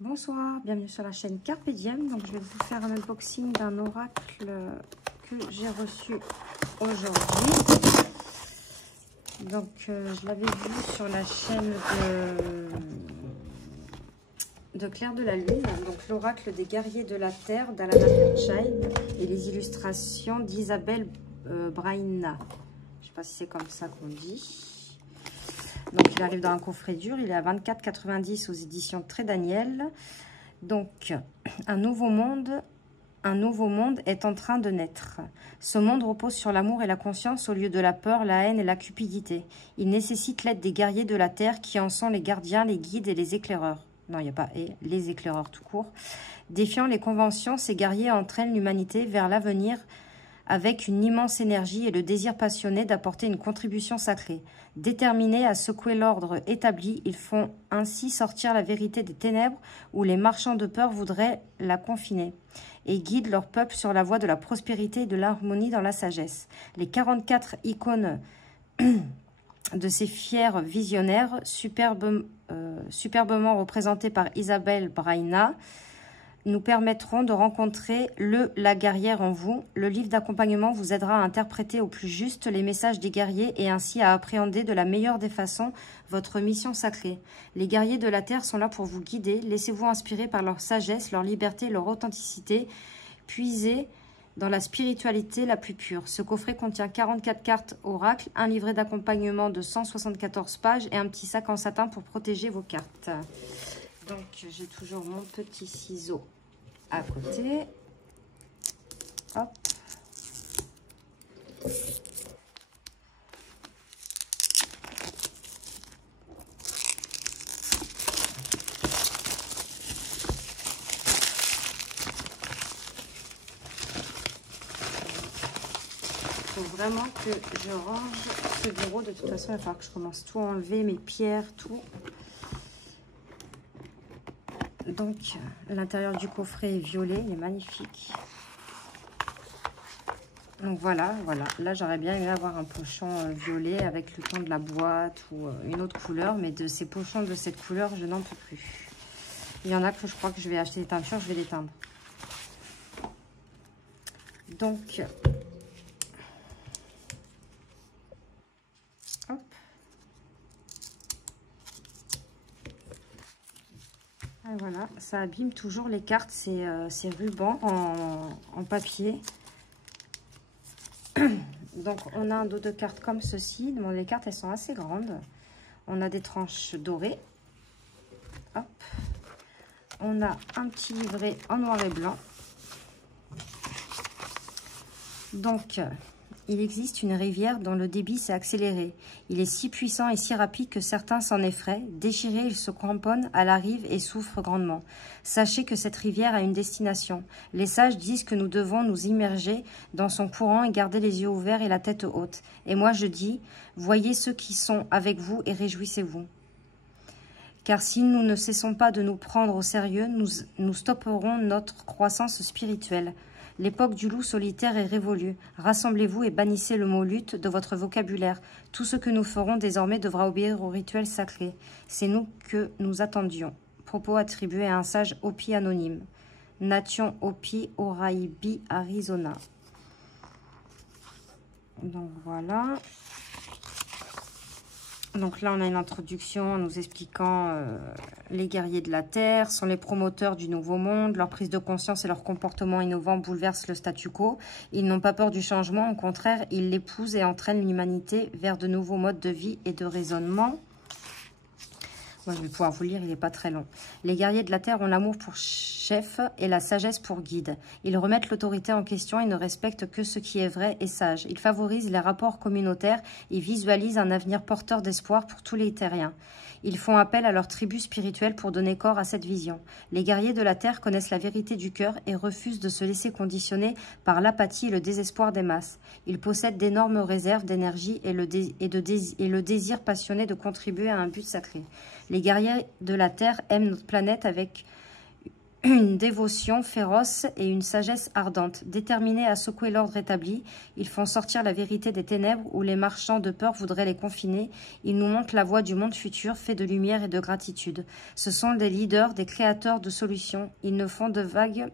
Bonsoir, bienvenue sur la chaîne Carpe Diem. Donc je vais vous faire un unboxing d'un oracle que j'ai reçu aujourd'hui. Donc je l'avais vu sur la chaîne de Claire de la Lune. Donc l'oracle des guerriers de la Terre d'Alana Fairchild et les illustrations d'Isabelle Braina. Je ne sais pas si c'est comme ça qu'on dit. Donc, il arrive dans un coffret dur. Il est à 24,90 aux éditions Très Daniel. Donc, un nouveau monde est en train de naître. Ce monde repose sur l'amour et la conscience au lieu de la peur, la haine et la cupidité. Il nécessite l'aide des guerriers de la Terre qui en sont les gardiens, les guides et les éclaireurs. Non, il n'y a pas « et », les éclaireurs tout court. Défiant les conventions, ces guerriers entraînent l'humanité vers l'avenir avec une immense énergie et le désir passionné d'apporter une contribution sacrée. Déterminés à secouer l'ordre établi, ils font ainsi sortir la vérité des ténèbres où les marchands de peur voudraient la confiner et guident leur peuple sur la voie de la prospérité et de l'harmonie dans la sagesse. Les 44 icônes de ces fiers visionnaires, superbement représentés par Isabelle Braina, nous permettront de rencontrer la guerrière en vous. Le livre d'accompagnement vous aidera à interpréter au plus juste les messages des guerriers et ainsi à appréhender de la meilleure des façons votre mission sacrée. Les guerriers de la Terre sont là pour vous guider. Laissez-vous inspirer par leur sagesse, leur liberté, leur authenticité. Puisez dans la spiritualité la plus pure. Ce coffret contient 44 cartes oracles, un livret d'accompagnement de 174 pages et un petit sac en satin pour protéger vos cartes. Donc, j'ai toujours mon petit ciseau à côté. Hop. Il faut vraiment que je range ce bureau. De toute façon, il va falloir que je commence tout à enlever, mes pierres, tout. Donc, l'intérieur du coffret est violet, il est magnifique. Donc voilà. Là, j'aurais bien aimé avoir un pochon violet avec le ton de la boîte ou une autre couleur. Mais de ces pochons de cette couleur, je n'en peux plus. Il y en a que je crois que je vais acheter des teintures, je vais les teindre. Donc, hop. Et voilà, ça abîme toujours les cartes, ces rubans en papier. Donc, on a un dos de cartes comme ceci. Bon, les cartes, elles sont assez grandes. On a des tranches dorées. Hop. On a un petit livret en noir et blanc. Donc, il existe une rivière dont le débit s'est accéléré. Il est si puissant et si rapide que certains s'en effraient. Déchirés, ils se cramponnent à la rive et souffrent grandement. Sachez que cette rivière a une destination. Les sages disent que nous devons nous immerger dans son courant et garder les yeux ouverts et la tête haute. Et moi je dis, voyez ceux qui sont avec vous et réjouissez-vous. Car si nous ne cessons pas de nous prendre au sérieux, nous stopperons notre croissance spirituelle. L'époque du loup solitaire est révolue. Rassemblez-vous et bannissez le mot lutte de votre vocabulaire. Tout ce que nous ferons désormais devra obéir au rituel sacré. C'est nous que nous attendions. Propos attribués à un sage Hopi anonyme. Nation Hopi, Oraibi, Arizona. Donc voilà. Donc là, on a une introduction nous expliquant les guerriers de la Terre sont les promoteurs du nouveau monde. Leur prise de conscience et leur comportement innovant bouleversent le statu quo. Ils n'ont pas peur du changement. Au contraire, ils l'épousent et entraînent l'humanité vers de nouveaux modes de vie et de raisonnement. Moi, je vais pouvoir vous lire, il n'est pas très long. Les guerriers de la Terre ont l'amour pour chef et la sagesse pour guide. Ils remettent l'autorité en question et ne respectent que ce qui est vrai et sage. Ils favorisent les rapports communautaires et visualisent un avenir porteur d'espoir pour tous les terriens. Ils font appel à leur tribu spirituelle pour donner corps à cette vision. Les guerriers de la Terre connaissent la vérité du cœur et refusent de se laisser conditionner par l'apathie et le désespoir des masses. Ils possèdent d'énormes réserves d'énergie et le désir passionné de contribuer à un but sacré. Les guerriers de la Terre aiment notre planète avec une dévotion féroce et une sagesse ardente. Déterminés à secouer l'ordre établi, ils font sortir la vérité des ténèbres où les marchands de peur voudraient les confiner. Ils nous montrent la voie du monde futur, fait de lumière et de gratitude. Ce sont des leaders, des créateurs de solutions. Ils ne font des vagues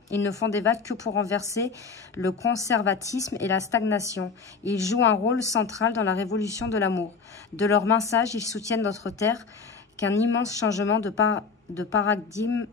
que pour renverser le conservatisme et la stagnation. Ils jouent un rôle central dans la révolution de l'amour. De leur main sage, ils soutiennent notre terre qu'un immense changement de paradigme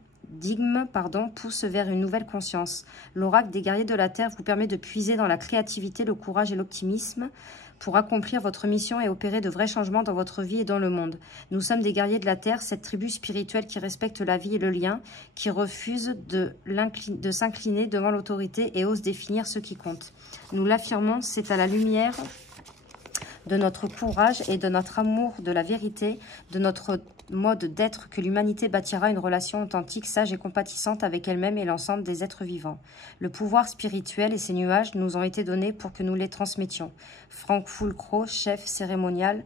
pousse vers une nouvelle conscience. L'oracle des guerriers de la Terre vous permet de puiser dans la créativité, le courage et l'optimisme pour accomplir votre mission et opérer de vrais changements dans votre vie et dans le monde. Nous sommes des guerriers de la Terre, cette tribu spirituelle qui respecte la vie et le lien, qui refuse de s'incliner devant l'autorité et ose définir ce qui compte. Nous l'affirmons, c'est à la lumière de notre courage et de notre amour de la vérité, de notre mode d'être que l'humanité bâtira une relation authentique, sage et compatissante avec elle-même et l'ensemble des êtres vivants. Le pouvoir spirituel et ses nuages nous ont été donnés pour que nous les transmettions. Frank Fulcro, chef cérémonial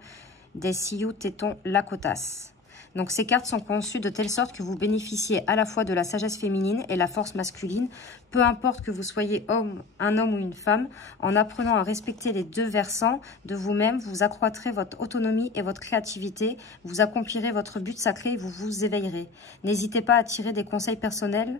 des Sioux Téton Lakotas. Donc ces cartes sont conçues de telle sorte que vous bénéficiez à la fois de la sagesse féminine et la force masculine, peu importe que vous soyez un homme ou une femme, en apprenant à respecter les deux versants de vous-même, vous accroîtrez votre autonomie et votre créativité, vous accomplirez votre but sacré et vous vous éveillerez. N'hésitez pas à tirer des conseils personnels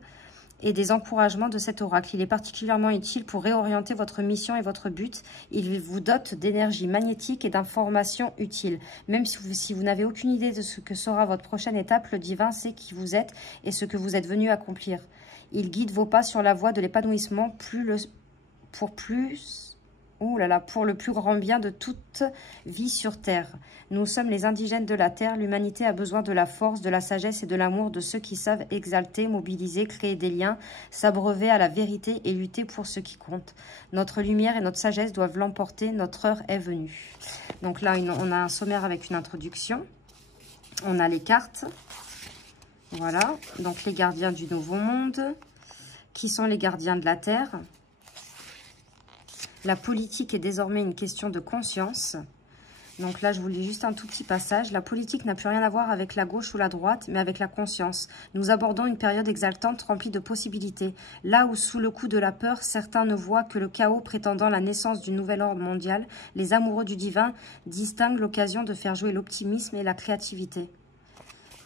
et des encouragements de cet oracle. Il est particulièrement utile pour réorienter votre mission et votre but. Il vous dote d'énergie magnétique et d'informations utiles. Même si vous n'avez aucune idée de ce que sera votre prochaine étape, le divin sait qui vous êtes et ce que vous êtes venu accomplir. Il guide vos pas sur la voie de l'épanouissement pour le plus grand bien de toute vie sur Terre. Nous sommes les indigènes de la Terre. L'humanité a besoin de la force, de la sagesse et de l'amour de ceux qui savent exalter, mobiliser, créer des liens, s'abreuver à la vérité et lutter pour ce qui compte. Notre lumière et notre sagesse doivent l'emporter. Notre heure est venue. Donc là, on a un sommaire avec une introduction. On a les cartes. Voilà. Donc les gardiens du Nouveau Monde. Qui sont les gardiens de la Terre ? La politique est désormais une question de conscience. Donc là, je vous lis juste un tout petit passage. La politique n'a plus rien à voir avec la gauche ou la droite, mais avec la conscience. Nous abordons une période exaltante remplie de possibilités. Là où, sous le coup de la peur, certains ne voient que le chaos prétendant la naissance d'une nouvelle ordre mondiale, les amoureux du divin distinguent l'occasion de faire jouer l'optimisme et la créativité.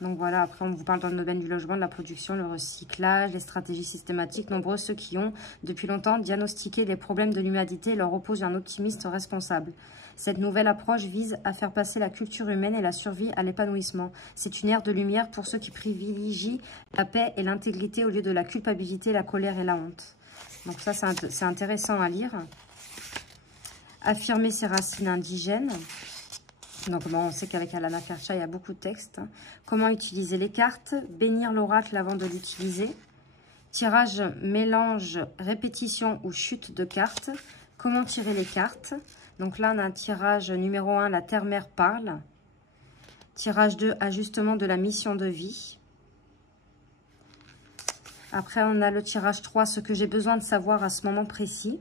Donc voilà, après on vous parle dans le domaine du logement, de la production, le recyclage, les stratégies systématiques. Nombreux ceux qui ont, depuis longtemps, diagnostiqué les problèmes de l'humanité leur opposent un optimiste responsable. Cette nouvelle approche vise à faire passer la culture humaine et la survie à l'épanouissement. C'est une ère de lumière pour ceux qui privilégient la paix et l'intégrité au lieu de la culpabilité, la colère et la honte. Donc ça, c'est intéressant à lire. Affirmer ses racines indigènes. Donc bon, on sait qu'avec Alana Fairchild, il y a beaucoup de textes. Comment utiliser les cartes. Bénir l'oracle avant de l'utiliser. Tirage, mélange, répétition ou chute de cartes. Comment tirer les cartes. Donc là, on a un tirage numéro 1, la Terre-Mère parle. Tirage 2, ajustement de la mission de vie. Après, on a le tirage 3, ce que j'ai besoin de savoir à ce moment précis.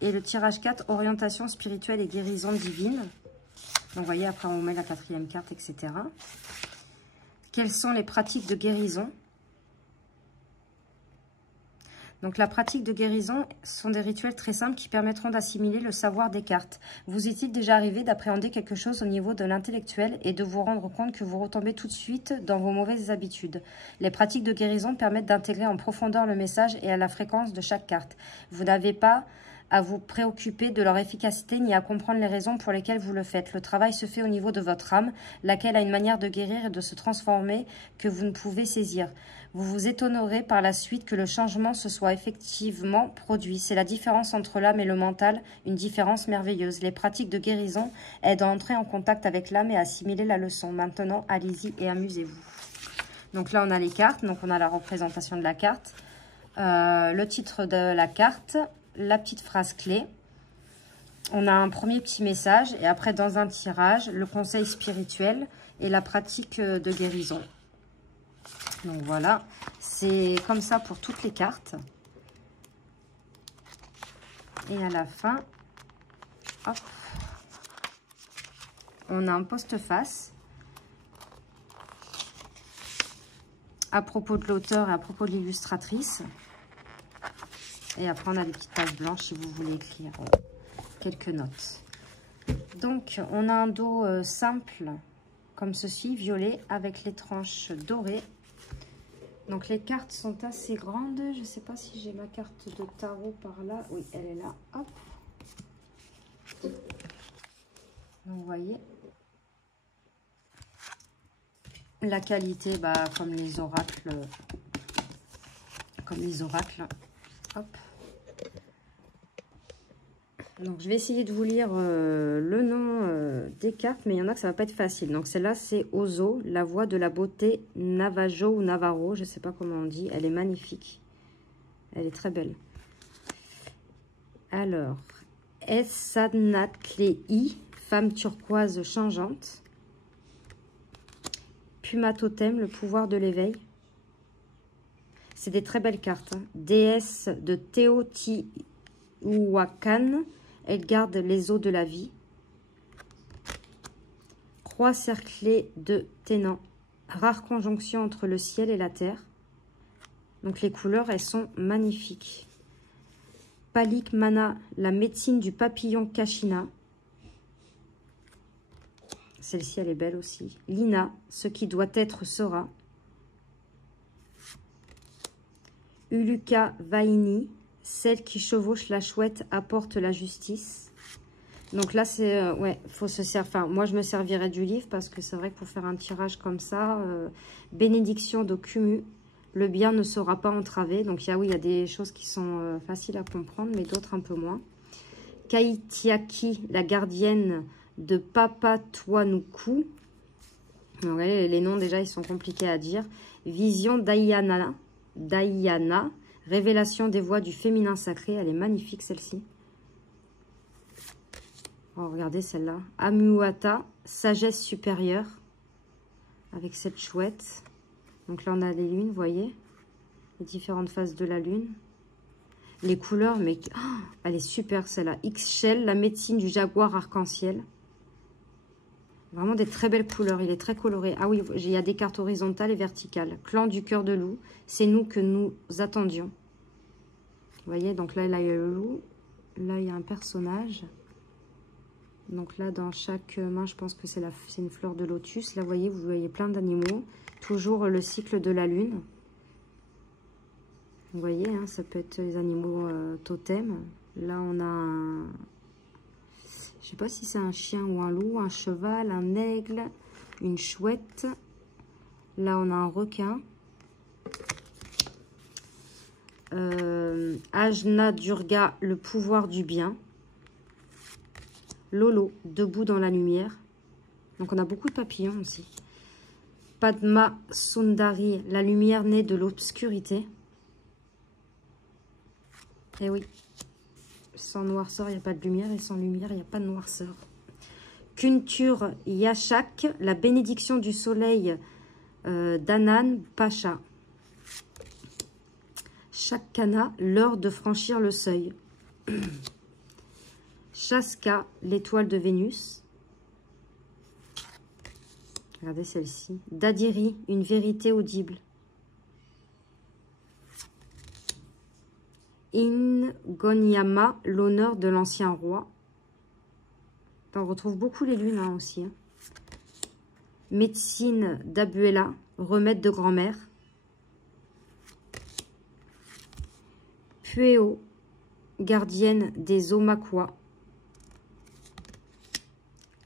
Et le tirage 4, orientation spirituelle et guérison divine. Donc, vous voyez, après, on met la 4e carte, etc. Quelles sont les pratiques de guérison? Donc, la pratique de guérison sont des rituels très simples qui permettront d'assimiler le savoir des cartes. Vous est-il déjà arrivé d'appréhender quelque chose au niveau de l'intellectuel et de vous rendre compte que vous retombez tout de suite dans vos mauvaises habitudes? Les pratiques de guérison permettent d'intégrer en profondeur le message et à la fréquence de chaque carte. Vous n'avez pas à vous préoccuper de leur efficacité ni à comprendre les raisons pour lesquelles vous le faites. Le travail se fait au niveau de votre âme, laquelle a une manière de guérir et de se transformer que vous ne pouvez saisir. Vous vous étonnerez par la suite que le changement se soit effectivement produit. C'est la différence entre l'âme et le mental, une différence merveilleuse. Les pratiques de guérison aident à entrer en contact avec l'âme et à assimiler la leçon. Maintenant, allez-y et amusez-vous. Donc là, on a les cartes. Donc on a la représentation de la carte, le titre de la carte, la petite phrase clé. On a un premier petit message et après dans un tirage, le conseil spirituel et la pratique de guérison. Donc voilà, c'est comme ça pour toutes les cartes. Et à la fin, hop, on a un poste-face. à propos de l'auteur et à propos de l'illustratrice. Et après, on a des petites pages blanches si vous voulez écrire quelques notes. Donc, on a un dos simple comme ceci, violet, avec les tranches dorées. Donc, les cartes sont assez grandes. Je ne sais pas si j'ai ma carte de tarot par là. Oui, elle est là. Hop. Donc, vous voyez. La qualité, bah, comme les oracles. Hop. Donc, je vais essayer de vous lire le nom des cartes, mais il y en a que ça va pas être facile. Donc, celle-là, c'est Ozo, la voix de la beauté Navajo ou Navarro, je sais pas comment on dit. Elle est magnifique. Elle est très belle. Alors, Essanatlei, femme turquoise changeante. Puma Totem, le pouvoir de l'éveil. C'est des très belles cartes. Hein. Déesse de Teotihuacan. Elle garde les eaux de la vie. Croix cerclée de Ténan. Rare conjonction entre le ciel et la terre. Donc les couleurs, elles sont magnifiques. Palik Mana, la médecine du papillon Kashina. Celle-ci, elle est belle aussi. Lina, ce qui doit être sera. Uluka Vaini, celle qui chevauche la chouette apporte la justice. Donc là, c'est... ouais, faut se servir... Enfin, moi, je me servirais du livre parce que c'est vrai que pour faire un tirage comme ça, bénédiction d'Okumu, le bien ne sera pas entravé. Donc, oui, il y a des choses qui sont faciles à comprendre, mais d'autres un peu moins. Kaitiaki, la gardienne de Papatuanuku. Ouais, les noms, déjà, ils sont compliqués à dire. Vision d'Ayana. Révélation des voix du féminin sacré. Elle est magnifique, celle-ci. Oh, regardez celle-là. Amuata, sagesse supérieure. Avec cette chouette. Donc là, on a les lunes, vous voyez. Les différentes phases de la lune. Les couleurs, mais... Oh, elle est super, celle-là. X-Shell, la médecine du jaguar arc-en-ciel. Vraiment des très belles couleurs. Il est très coloré. Ah oui, il y a des cartes horizontales et verticales. Clan du cœur de loup. C'est nous que nous attendions. Vous voyez, donc là, il y a le loup. Là, il y a un personnage. Donc là, dans chaque main, je pense que c'est une fleur de lotus. Là, vous voyez plein d'animaux. Toujours le cycle de la lune. Vous voyez, hein, ça peut être les animaux totems. Là, on a un... Je ne sais pas si c'est un chien ou un loup, un cheval, un aigle, une chouette. Là, on a un requin. Ajna Durga, le pouvoir du bien. Lolo, debout dans la lumière. Donc, on a beaucoup de papillons aussi. Padma Sundari, la lumière née de l'obscurité. Eh oui. Sans noirceur, il n'y a pas de lumière. Et sans lumière, il n'y a pas de noirceur. Kuntur Yashak, la bénédiction du soleil d'Anan Pacha. Shakkana, l'heure de franchir le seuil. Shaska, l'étoile de Vénus. Regardez celle-ci. Dadiri, une vérité audible. Ingonyama, l'honneur de l'ancien roi. On retrouve beaucoup les lunes hein, aussi. Hein. Médecine d'Abuela, remède de grand-mère. Pueo, gardienne des Omakwa.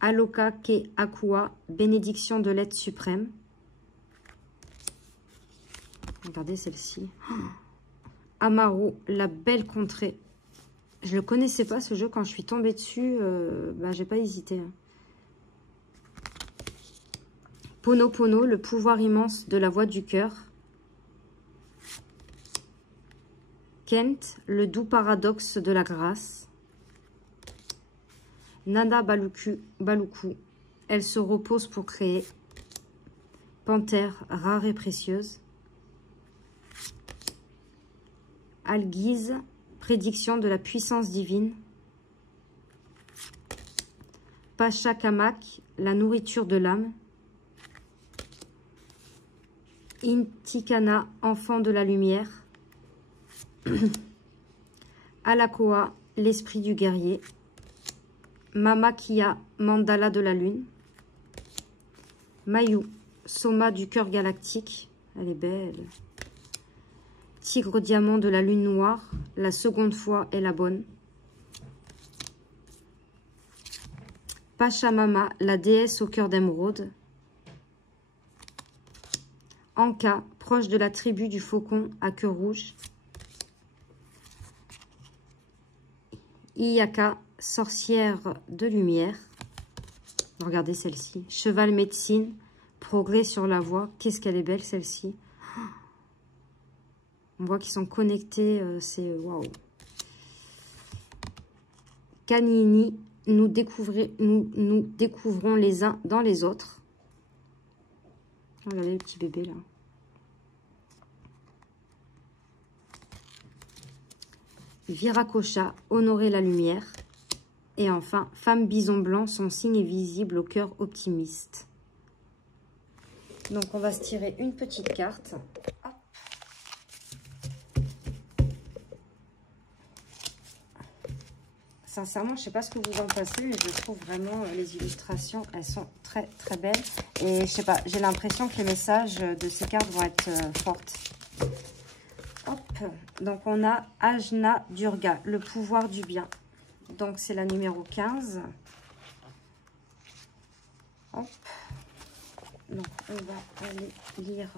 Aloka Ke Akua, bénédiction de l'être suprême. Regardez celle-ci. Oh. Amaru, la belle contrée. Je ne le connaissais pas ce jeu. Quand je suis tombée dessus, j'ai pas hésité. Hein. Pono Pono, le pouvoir immense de la voix du cœur. Kent, le doux paradoxe de la grâce. Nana Baluku, elle se repose pour créer. Panthère, rare et précieuse. Alghiz, prédiction de la puissance divine. Pachakamak, la nourriture de l'âme. Intikana, enfant de la lumière. Alakoa, l'esprit du guerrier. Mama Kia, mandala de la lune. Mayu, Soma du cœur galactique. Elle est belle. Tigre diamant de la lune noire. La seconde fois est la bonne. Pachamama, la déesse au cœur d'émeraude. Anka, proche de la tribu du faucon à queue rouge. Iyaka, sorcière de lumière. Regardez celle-ci. Cheval médecine, progrès sur la voie. Qu'est-ce qu'elle est belle celle-ci. On voit qu'ils sont connectés. C'est waouh. Kanini, nous découvrons les uns dans les autres. Regardez le petit bébé là. Viracocha, honorer la lumière. Et enfin, femme bison blanc, son signe est visible au cœur optimiste. Donc on va se tirer une petite carte. Hop. Sincèrement, je ne sais pas ce que vous en pensez, mais je trouve vraiment les illustrations, elles sont très très belles. Et je sais pas, j'ai l'impression que les messages de ces cartes vont être fortes. Hop, donc on a Ajna Durga, le pouvoir du bien. Donc c'est la numéro 15. Hop. Donc on va aller lire.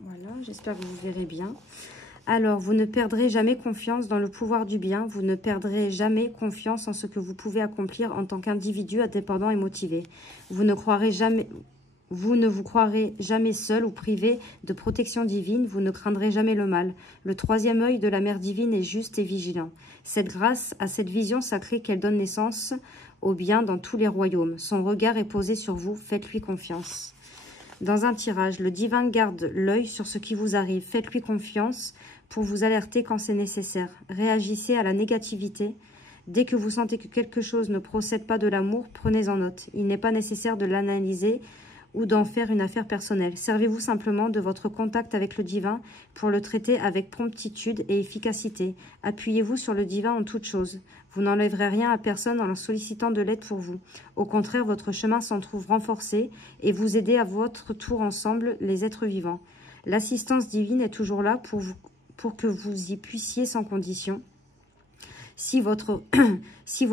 Voilà, j'espère que vous verrez bien. Alors, vous ne perdrez jamais confiance dans le pouvoir du bien. Vous ne perdrez jamais confiance en ce que vous pouvez accomplir en tant qu'individu indépendant et motivé. Vous ne vous croirez jamais seul ou privé de protection divine. Vous ne craindrez jamais le mal. Le troisième œil de la mère divine est juste et vigilant. C'est grâce à cette vision sacrée qu'elle donne naissance au bien dans tous les royaumes. Son regard est posé sur vous. Faites-lui confiance. Dans un tirage, le divin garde l'œil sur ce qui vous arrive. Faites-lui confiance pour vous alerter quand c'est nécessaire. Réagissez à la négativité. Dès que vous sentez que quelque chose ne procède pas de l'amour, prenez-en note. Il n'est pas nécessaire de l'analyser ou d'en faire une affaire personnelle. Servez-vous simplement de votre contact avec le divin pour le traiter avec promptitude et efficacité. Appuyez-vous sur le divin en toutes choses. Vous n'enlèverez rien à personne en sollicitant de l'aide pour vous. Au contraire, votre chemin s'en trouve renforcé et vous aidez à votre tour ensemble les êtres vivants. L'assistance divine est toujours là pour que vous y puissiez sans condition. Si vos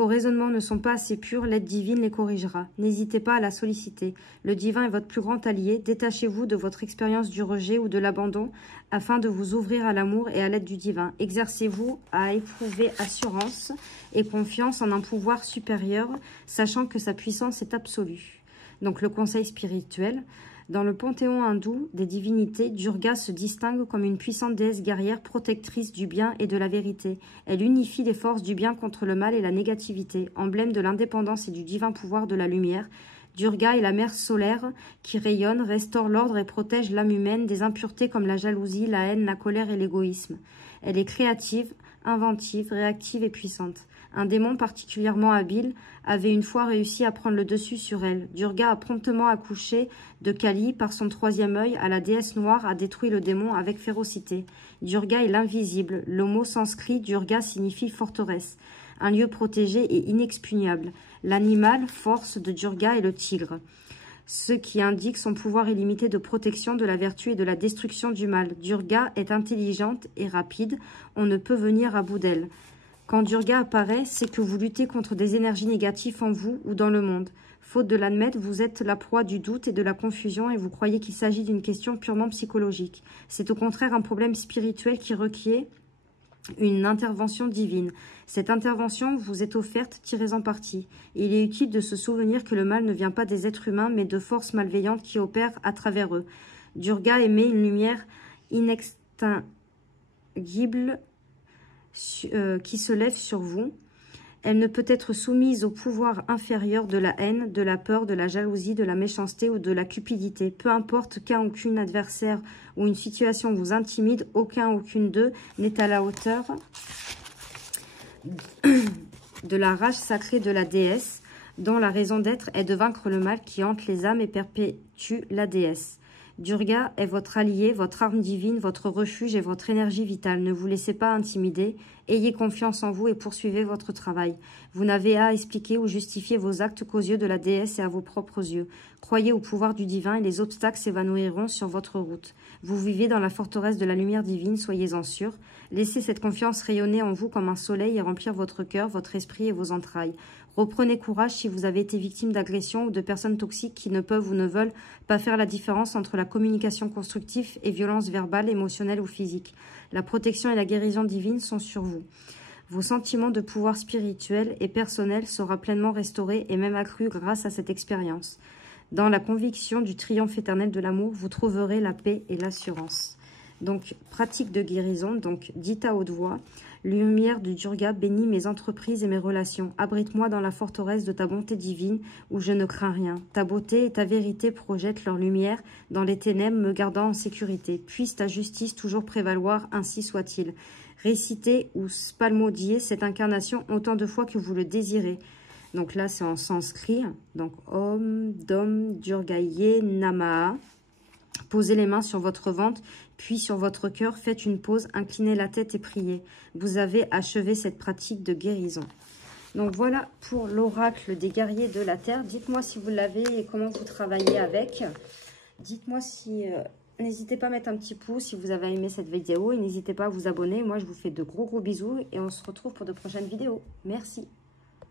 raisonnements ne sont pas assez purs, l'aide divine les corrigera. N'hésitez pas à la solliciter. Le divin est votre plus grand allié. Détachez-vous de votre expérience du rejet ou de l'abandon afin de vous ouvrir à l'amour et à l'aide du divin. Exercez-vous à éprouver assurance et confiance en un pouvoir supérieur, sachant que sa puissance est absolue. Donc le conseil spirituel. Dans le panthéon hindou des divinités, Durga se distingue comme une puissante déesse guerrière protectrice du bien et de la vérité. Elle unifie les forces du bien contre le mal et la négativité. Emblème de l'indépendance et du divin pouvoir de la lumière, Durga est la mère solaire qui rayonne, restaure l'ordre et protège l'âme humaine des impuretés comme la jalousie, la haine, la colère et l'égoïsme. Elle est créative, inventive, réactive et puissante. Un démon particulièrement habile avait une fois réussi à prendre le dessus sur elle. Durga a promptement accouché de Kali par son troisième œil. À la déesse noire a détruit le démon avec férocité. Durga est l'invisible. Le mot sanskrit Durga signifie forteresse, un lieu protégé et inexpugnable. L'animal force de Durga est le tigre, ce qui indique son pouvoir illimité de protection de la vertu et de la destruction du mal. Durga est intelligente et rapide. On ne peut venir à bout d'elle. Quand Durga apparaît, c'est que vous luttez contre des énergies négatives en vous ou dans le monde. Faute de l'admettre, vous êtes la proie du doute et de la confusion et vous croyez qu'il s'agit d'une question purement psychologique. C'est au contraire un problème spirituel qui requiert une intervention divine. Cette intervention vous est offerte, tirez-en parti. Il est utile de se souvenir que le mal ne vient pas des êtres humains, mais de forces malveillantes qui opèrent à travers eux. Durga émet une lumière inextinguible qui se lève sur vous. Elle ne peut être soumise au pouvoir inférieur de la haine, de la peur, de la jalousie, de la méchanceté ou de la cupidité. Peu importe qu'un ou qu'une adversaire ou une situation vous intimide, aucune d'eux n'est à la hauteur de la rage sacrée de la déesse. dont la raison d'être est de vaincre le mal qui hante les âmes et perpétue la déesse. Durga est votre allié, votre arme divine, votre refuge et votre énergie vitale. Ne vous laissez pas intimider, ayez confiance en vous et poursuivez votre travail. Vous n'avez à expliquer ou justifier vos actes qu'aux yeux de la déesse et à vos propres yeux. Croyez au pouvoir du divin et les obstacles s'évanouiront sur votre route. Vous vivez dans la forteresse de la lumière divine, soyez-en sûrs. Laissez cette confiance rayonner en vous comme un soleil et remplir votre cœur, votre esprit et vos entrailles. Reprenez courage si vous avez été victime d'agressions ou de personnes toxiques qui ne peuvent ou ne veulent pas faire la différence entre la communication constructive et violence verbale, émotionnelle ou physique. La protection et la guérison divine sont sur vous. Vos sentiments de pouvoir spirituel et personnel seront pleinement restaurés et même accrus grâce à cette expérience. Dans la conviction du triomphe éternel de l'amour, vous trouverez la paix et l'assurance. Donc, pratique de guérison, donc dites à haute voix, lumière du Durga bénis mes entreprises et mes relations. Abrite-moi dans la forteresse de ta bonté divine où je ne crains rien. Ta beauté et ta vérité projettent leur lumière dans les ténèbres, me gardant en sécurité. Puisse ta justice toujours prévaloir, ainsi soit-il. Récitez ou spalmodiez cette incarnation autant de fois que vous le désirez. Donc là, c'est en sanskrit. Donc, Om Dom Durgaye Namaha. Posez les mains sur votre ventre, puis sur votre cœur. Faites une pause, inclinez la tête et priez. Vous avez achevé cette pratique de guérison. Donc voilà pour l'oracle des guerriers de la terre. Dites-moi si vous l'avez et comment vous travaillez avec. Dites-moi si... N'hésitez pas à mettre un petit pouce si vous avez aimé cette vidéo. Et n'hésitez pas à vous abonner. Moi, je vous fais de gros bisous et on se retrouve pour de prochaines vidéos. Merci.